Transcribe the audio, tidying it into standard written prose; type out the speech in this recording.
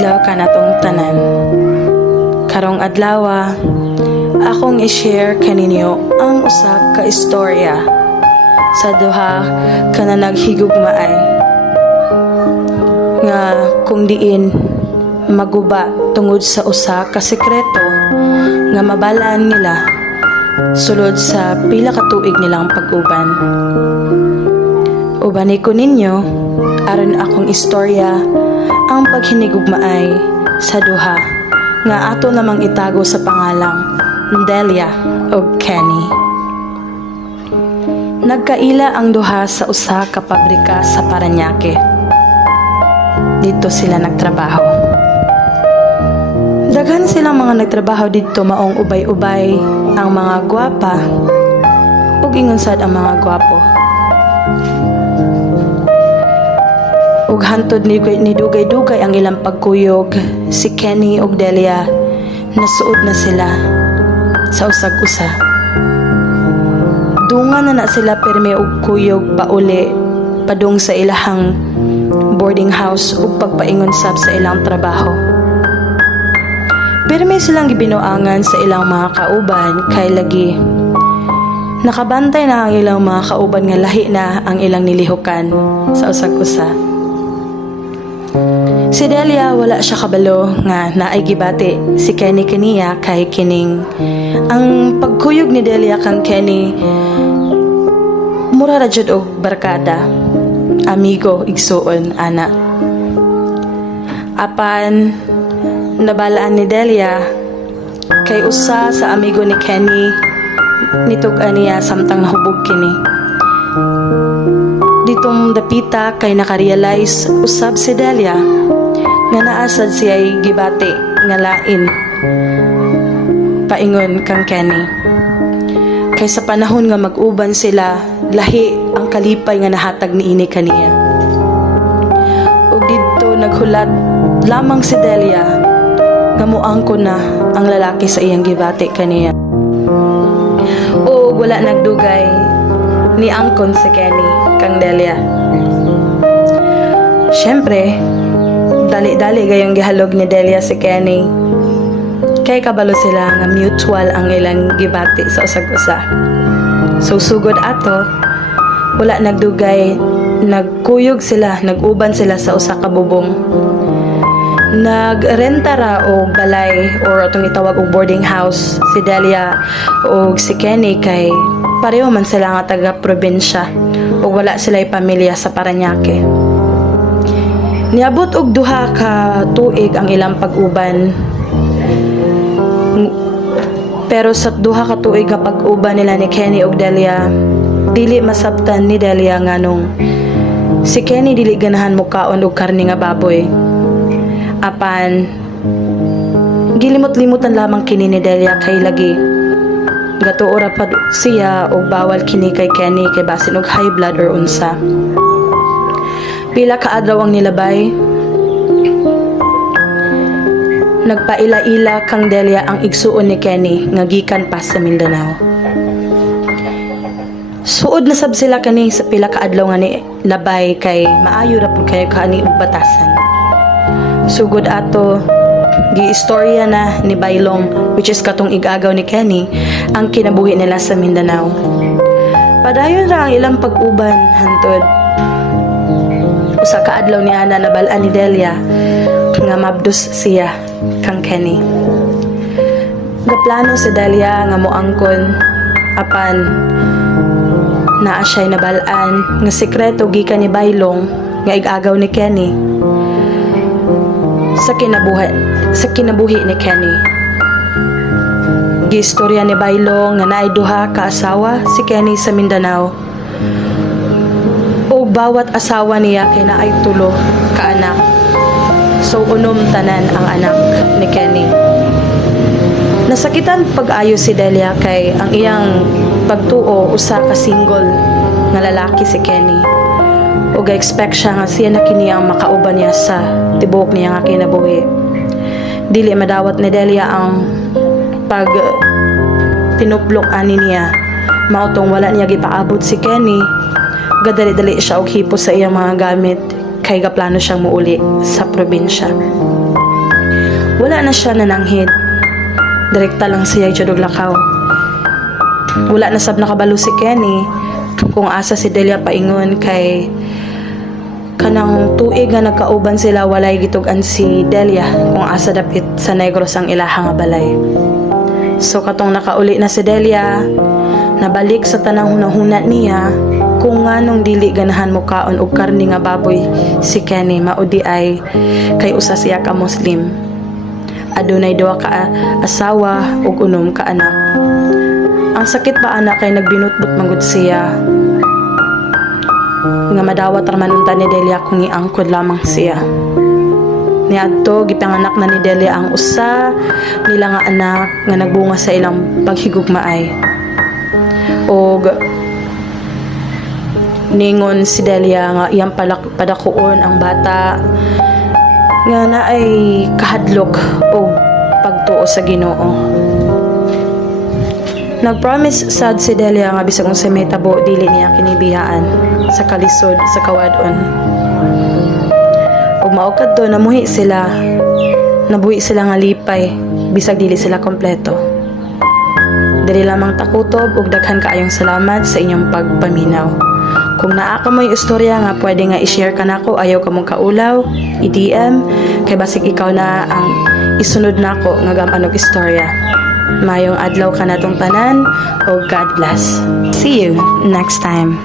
adlaw kanatong tanan. Karong adlaw, akong i-share kaninyo ang usa ka istorya sa duha ka na naghigugmaay nga kung diin maguba tungod sa usa ka sekreto nga mabalaan nila sulod sa pila ka tuig nilang pag-uban. Ubani ko ninyo aron akong istorya ang paghinigugmaay sa duha nga ato namang itago sa pangalang Delia ug Kenny. Nagkaila ang duha sa usa ka pabrika sa Parañaque. Dito sila nagtrabaho. Daghan silang mga nagtrabaho dito, maong ubay-ubay ang mga gwapa ug ingon sad ang mga gwapo. Ug hantod ni dugay-dugay ang ilang pagkuyog, si Kenny ug Delia nasuod na sila sa usag-usa. Dungan na sila permi og kuyog pauli padung sa ilahang boarding house ug pagpaingon sab sa ilang trabaho. Permi silang gibinuangan sa ilang mga kauban kay lagi nakabantay na ang ilang mga kauban nga lahi na ang ilang nilihukan sa usag-usa. Si Delia wala siya kabalo nga naay gibati si Kenny kaniya kay kining ang pagkuyog ni Delia kang Kenny mura ra jud og barkada, amigo, igsuon ana. Apan nabalaan ni Delia kay usa sa amigo ni Kenny nitug-an niya samtang nahubog kini. Ditong dapita kay nakarealize usab si Delia nga naasad siya'y gibati nga lain paingon kang Kenny. Kay sa panahon nga mag-uban sila, lahi ang kalipay nga nahatag niini kaniya. Ug dito naghulat lamang si Delia nga moangkon na ang lalaki sa iyang gibati kaniya. Ug wala nagdugay ni angkon si Kenny kang Delia. Syempre, dali-dali gayong gihalog ni Delia si Kenny kay kabalo sila nga mutual ang ilang gibati sa usag-usa. So sugod ato, wala nagdugay, nagkuyog sila, naguban sila sa usa ka bubong. Nagrenta ra og balay or atong itawag og boarding house si Delia og si Kenny kay pareho man sila nga taga-probinsya ug wala sila'y pamilya sa Parañaque. Niabot og duha ka tuig ang ilang pag-uban. Pero sa duha ka tuig nga pag-uban nila ni Kenny ug Delia, dili masabtan ni Delia nganong si Kenny dili ganahan mukaon og karne nga baboy. Apan gilimot-limutan lamang kini ni Delia kay lagi gatuora pa siya og bawal kini kay Kenny kay basin og high blood or unsa. Pila ka adlaw ang nilabay, nagpaila-ila kang Delia ang igsuon ni Kenny nga gikan pa sa Mindanao. Suod na sab sila kani sa pila ka adlaw nga ni labay kay maayo ra pud kayo kani og batasan. Sugod ato giistorya na ni Baylong, which is katong igagaw ni Kenny, ang kinabuhi nila sa Mindanao. Padayon ra ang ilang pag-uban hantod usa ka adlaw ni ana nabalaan ni Delia nga mabdos siya kang Kenny. Gaplano si Delia nga moangkon apan naa siya'y nabalaan nga sekreto gikan ni Baylong nga igagaw ni Kenny sa kinabuhi ni Kenny. Giistorya ni Baylong nga naay duha ka asawa si Kenny sa Mindanao. O bawat asawa niya kay naay tulo ka anak. So unom tanan ang anak ni Kenny. Nasakitan pag-ayo si Delia kay ang iyang pagtuo usa ka single nga lalaki si Kenny. O ga-expect siya nga siya na kini ang makauban niya sa tibuok niya nga kinabuhi. Dili madawat ni Delia ang pag tinuplok ani niya. Mautong wala niya gipaabot si Kenny, gadali-dali siya og hipo sa iyang mga gamit kay gaplano siyang muuli sa probinsya. wala na siya nananghid. Direkta lang siya jud og lakaw. Wala na sab nakabalo si Kenny kung asa si Delia paingon kay kanang tuig nga nagkauban sila walay gitugan si Delia kung asa dapit sa Negros ang ilaha nga balay. So katong nakauli na si Delia, nabalik sa tanang hunahuna niya kung nganong dili ganahan mo kaon og karne nga baboy si Kenny maudi ay kay usa siya ka Muslim. Adunay duha ka asawa ug unom ka anak. Ang sakit pa anak kay nagbinutbot manggod siya nga madawat ra manunta ni Delia kung iangkod lamang siya. Niadto gipanganak na ni Delia ang usa nila nga anak nga nagbunga sa ilang paghigugmaay. Og ningon si Delia nga iyang padakuon ang bata nga naay kahadlok o pagtuo sa Ginoo. Nagpromise sad si Delia nga bisag unsa may tabo dili niya kinibiyaan sa kalisod sa kawadon. Ug mao kadto nabuhi sila nga lipay bisag dili sila kompleto. Dili lamang takutob ug daghan kaayong salamat sa inyong pagpaminaw. Kung naa ka mo'y istorya nga pwede nga i-share ka nako ayaw ka mong kaulaw, i-DM kay basig ikaw na ang isunod nako nga gaman og istorya. Mayong adlaw ka natong tanan o God bless. See you next time.